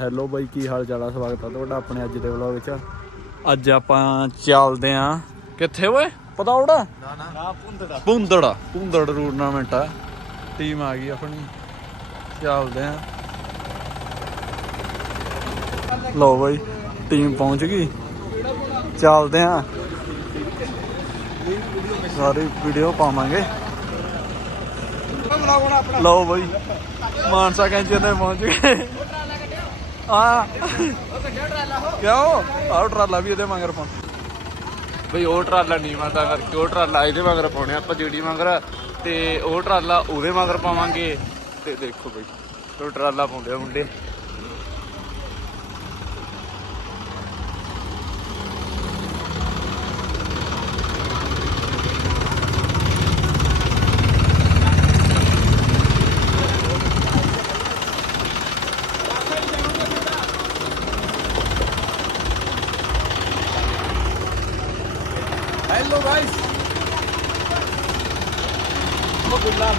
Hello ਬਾਈ ਕੀ ਹਾਲ ਚਾਲ ਆ? ਸਵਾਗਤ ਆ ਤੁਹਾਡਾ ਆਪਣੇ ਅੱਜ ਦੇ ਵਲੌਗ ਵਿੱਚ। ਅੱਜ ਆਪਾਂ ਚੱਲਦੇ ਆਂ। ਕਿੱਥੇ ਓਏ? ਪਤਾ ਉਹਦਾ ਨਾ ਨਾ ਨਾ ਪੁੰਦੜਾ ਪੁੰਦੜਾ ਪੁੰਦੜ ਟੂਰਨਾਮੈਂਟ ਆ। ਟੀਮ ਆ ਗਈ ਆਪਣੀ। ਚੱਲਦੇ ਆਂ। ਲਓ ਬਾਈ ਟੀਮ ਪਹੁੰਚ ਗਈ। ਚੱਲਦੇ ਆਂ। ਸਾਰੀ ਵੀਡੀਓ ਪਾਵਾਂਗੇ। ਲਓ ਬਾਈ ਮਾਨਸਾ ਕੈਂਚੇ ਤੇ ਪਹੁੰਚ ਗਏ। ਆ। ਕਿਉਂ? ਆਹ ਟਰਾਲਾ ਵੀ ਇਹਦੇ ਮਗਰ ਪਾ ਬਈ ਉਹ ਟਰਾਲਾ ਨਹੀਂ ਮਾਤਾ ਕਰਕੇ, ਉਹ ਟਰਾਲਾ ਇਹਦੇ ਮਗਰ ਪਾਉਣੇ ਆਪਾਂ ਜਿਹੜੀ ਮਗਰ ਤੇ ਉਹ ਟਰਾਲਾ ਉਹਦੇ ਮਗਰ ਪਾਵਾਂਗੇ। ਤੇ ਦੇਖੋ ਬਈ, ਉਹ ਟਰਾਲਾ ਪਾਉਂਦੇ ਮੁੰਡੇ ਹੈਲੋ ਗਾਇਸ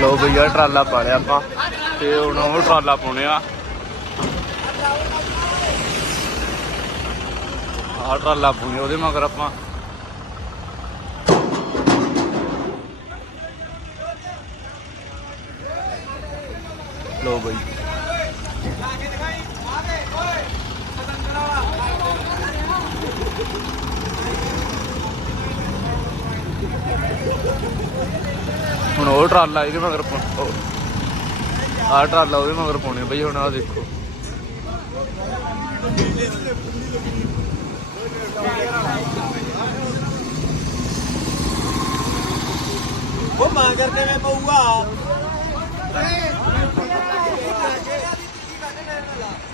ਲੋ ਭਈਆ ਟਰਾਲਾ ਪਾ ਲਿਆ ਆਪਾਂ, ਤੇ ਹੁਣ ਉਹ ਟਰਾਲਾ ਪਾਉਣੇ ਆ। ਆਹ ਟਰਾਲਾ ਪਾਉਣੇ ਉਹਦੇ ਮਗਰ ਆਪਾਂ। ਲੋ ਬਈ। ਹੁਣ ਉਹ ਟਰਾਲਾ ਇਹਦੇ ਮਗਰ ਆਹ ਟਰਾਲਾ ਉਹਦੇ ਮਗਰ ਪਾਉਣੇ ਬਈ ਹੁਣ ਆਹ ਦੇਖੋ। ਉਹ ਮਾਂ ਕਰਦੇ ਮੈਂ ਪਊਗਾ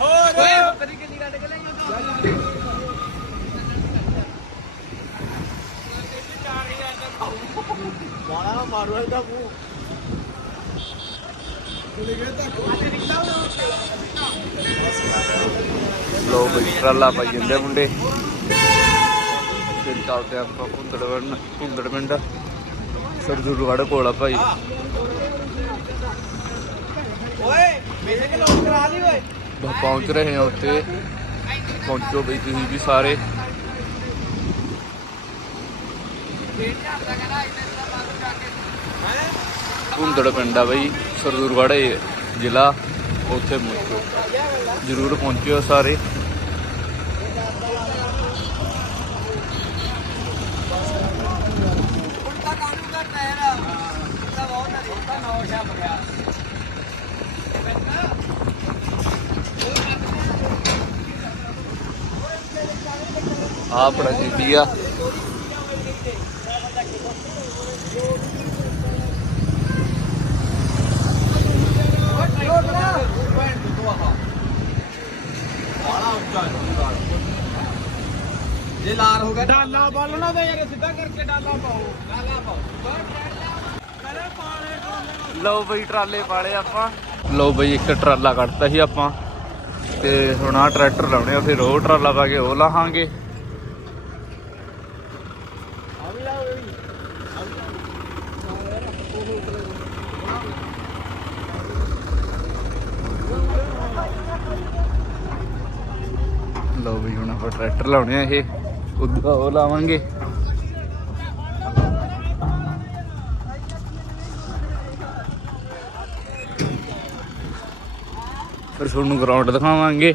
ਹੋਰ ਕਦੀ ਕਿੰਨੀ ਕੱਢ ਕੇ ਲੈਂਗਾ ਇਹਦਾ ਮੂੰਹ। ਲੋ ਬਈ ਟਰਾਲਾ ਪਾਈ ਜਾਂਦੇ ਮੁੰਡੇ। ਫਿਰ ਚੱਲਦੇ ਆਪਾਂ ਕੁੰਦੜ ਪਿੰਡ ਸਰਦੂਰਗੜ੍ਹ ਕੋਲ ਆ ਭਾਈ। ਓਏ ਮੇਰੇ ਕੇ ਲੋਕ ਕਰਾ ਲਈ ਓਏ। ਪਹੁੰਚ ਰਹੇ ਹਾਂ ਉੱਤੇ ਪਹੁੰਚੋ ਬਈ ਤੁਸੀਂ ਵੀ ਸਾਰੇ। ਕੁੰਦੜ ਪਿੰਡ ਆ ਬਈ ਸਰਦੂਰਗੜ੍ਹ ਜ਼ਿਲ੍ਹਾ, ਉੱਥੇ ਪਹੁੰਚੋ। ਜ਼ਰੂਰ ਪਹੁੰਚਿਓ ਸਾਰੇ। ਉਲਟਾ ਕਾਨੂੰਨ ਦਾ ਟਾਇਰ ਤਾਂ ਬਹੁਤ ਨਹੀਂ ਉਲਟਾ ਨੌ ਛਾਪ ਗਿਆ ਆ ਆਪਣਾ ਜੀਡੀ ਆ ਜੇ ਲਾਰ ਹੋ ਗਿਆ ਡਾਲਾ ਬਾਲਣਾ ਤਾਂ ਯਾਰ, ਸਿੱਧਾ ਕਰਕੇ ਡਾਲਾ ਪਾਓ। ਡਾਲਾ ਪਾਓ। ਲਓ ਬਈ ਟਰਾਲੇ ਪਾਲੇ ਆਪਾਂ। ਲਓ ਬਈ ਇੱਕ ਟਰਾਲਾ ਕੱਢਤਾ ਸੀ ਆਪਾਂ। ਤੇ ਹੁਣ ਆ ਟਰੈਕਟਰ ਲਾਉਣੇ ਆ, ਫਿਰ ਉਹ ਟਰਾਲਾ ਪਾ ਕੇ ਉਹ ਲਾਹਾਂਗੇ। ਲਓ ਬਈ ਹੁਣ ਆਪਾਂ ਟਰੈਕਟਰ ਲਾਉਣੇ ਆ ਇਹ। ਉਹ ਲਾਵਾਂਗੇ। ਫਿਰ ਤੁਹਾਨੂੰ ਗਰਾਊਂਡ ਦਿਖਾਵਾਂਗੇ।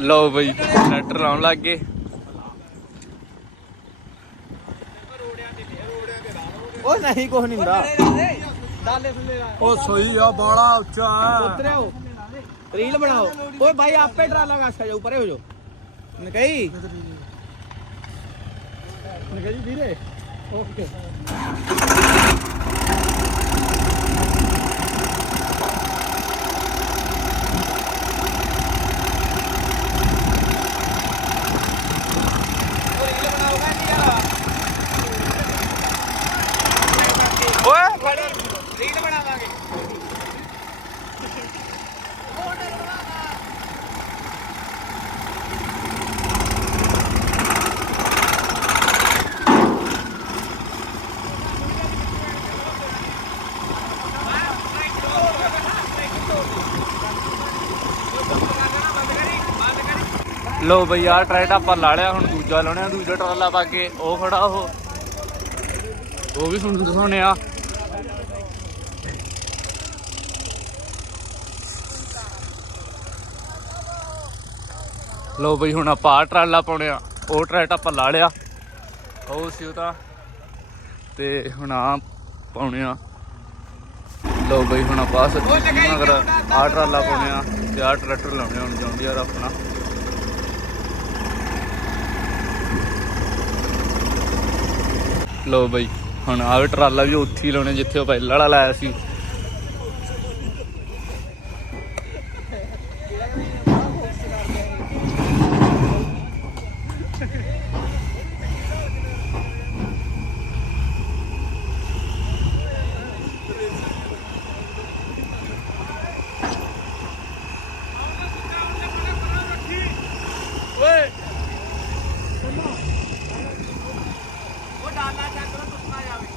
ਲਓ ਬਈ ਟਰੈਕਟਰ ਲਾਉਣ ਲੱਗ ਗਏ। ਉਹ ਨਹੀਂ ਕੁਝ ਨਹੀਂ ਹੁੰਦਾ। ਡਾਲੇ ਥੱਲੇ ਉਹ ਸਹੀ ਆ ਬਾਲਾ ਉੱਚਾ ਉਤਰਿਓ। ਰੀਲ ਬਣਾਓ। ਓਏ ਭਾਈ ਆਪੇ ਟਰਾਲਾ ਗਾਛਾ ਜਾਊ ਪਰੇ ਹੋ ਜਾਓ। ਨਕਈ? ਨਕਈ ਵੀਰੇ? ਓਕੇ। ਲਓ ਬਈ ਆਹ ਟਰੈਕਟਰ ਆਪਾਂ ਲਾ ਲਿਆ, ਹੁਣ ਦੂਜਾ ਲਾਉਣਾ, ਦੂਜਾ ਟਰਾਲਾ ਪਾ ਕੇ ਉਹ ਖੜਾ ਉਹ। ਉਹ ਵੀ ਤੁਹਾਨੂੰ ਦਿਖਾਉਣੇ ਆ। ਲਓ ਬਈ ਹੁਣ ਆਪਾਂ ਆਹ ਟਰਾਲਾ ਪਾਉਣੇ ਆ, ਉਹ ਟਰੈਕਟਰ ਆਪਾਂ ਲਾ ਲਿਆ। ਉਹ ਸੀ ਉਹ ਤਾਂ। ਤੇ ਹੁਣ ਆ ਪਾਉਣੇ ਆ। ਲਓ ਬਈ ਹੁਣ ਆਪਾਂ ਸੱਚੀ ਮਗਰ ਆਹ ਟਰਾਲਾ ਪਾਉਣੇ ਆ ਤੇ ਆਹ ਟਰੈਕਟਰ ਲਾਉਣੇ ਹੁਣ ਜਾਂਦੀ ਯਾਰ ਆਪਣਾ। ਲੋ ਬਈ, ਹੁਣ ਆਹ ਟਰਾਲਾ ਵੀ ਉੱਥੇ ਹੀ ਲਾਉਣੇ, ਜਿੱਥੇ ਉਹ ਪਹਿਲਾਂ ਵਾਲਾ ਲਾਇਆ ਸੀ ਉਹ ਡਾਲਾ ਚੱਕ ਲੋ ਟੁੱਟਣਾ ਜਾਵੇ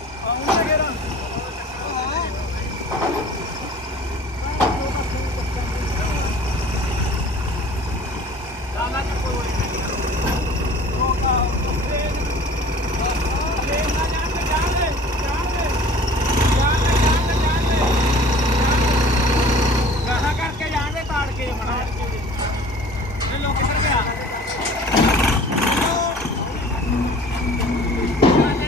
ਡਾਲਾ ਚੱਕੋ ਗਾਹਾਂ ਕਰਕੇ ਜਾਣਦੇ ਤਾੜ ਕੇ ਮਣਾ ਇਹ ਲੋਕ ਕਿੱਧਰ ਗਿਆ ਜਾਣ ਦੇ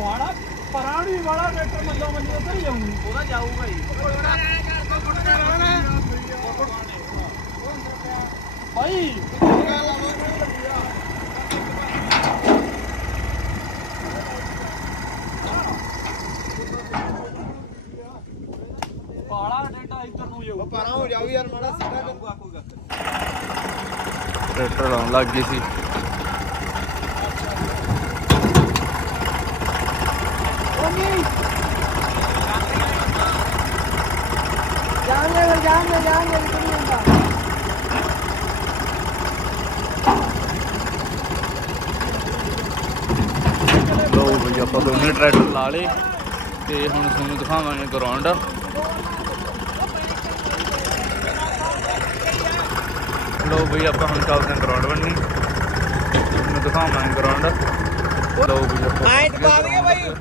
ਬਾੜਾ ਪਰਾਣੀ ਵਾਲਾ ਟਰੈਕਟਰ ਮੰਦੋ ਮੰਦੀ ਉਧਰ ਹੀ ਜਾਊ ਉਹਦਾ ਜਾਊਗਾ ਹੀ ਭਾਈ ਬਾੜਾ ਡੇਟਾ ਇੱਧਰ ਨੂੰ ਜਾਊ। ਪਰਾਂ ਹੋ ਜਾਓ ਯਾਰ ਮਾੜਾ ਸਿੱਧਾ ਜਾਊਗਾ ਕੋਈ ਗੱਲ ਟਰੈਕਟਰ ਲਾਉਣ ਲੱਗ ਗਏ ਸੀ। ਲੈ ਬਈ ਆਪਾਂ ਦੋਨੇ ਟਰੈਕਟਰ ਲਾ ਲਏ ਤੇ ਹੁਣ ਤੁਹਾਨੂੰ ਦਿਖਾਵਾਂਗੇ ਗਰਾਊਂਡ ਲੋ ਬਈ ਆਪਾਂ ਹੁਣ ਚੱਲਦੇ ਹਾਂ ਗਰਾਊਂਡ ਬੰਨੀ ਤੁਹਾਨੂੰ ਦਿਖਾਵਾਂਗੇ ਗਰਾਊਂਡ ਲੋ ਬਈ ਆਪਾਂ ਆਏਂ ਟਪਾ ਦਈਏ ਬਾਈ।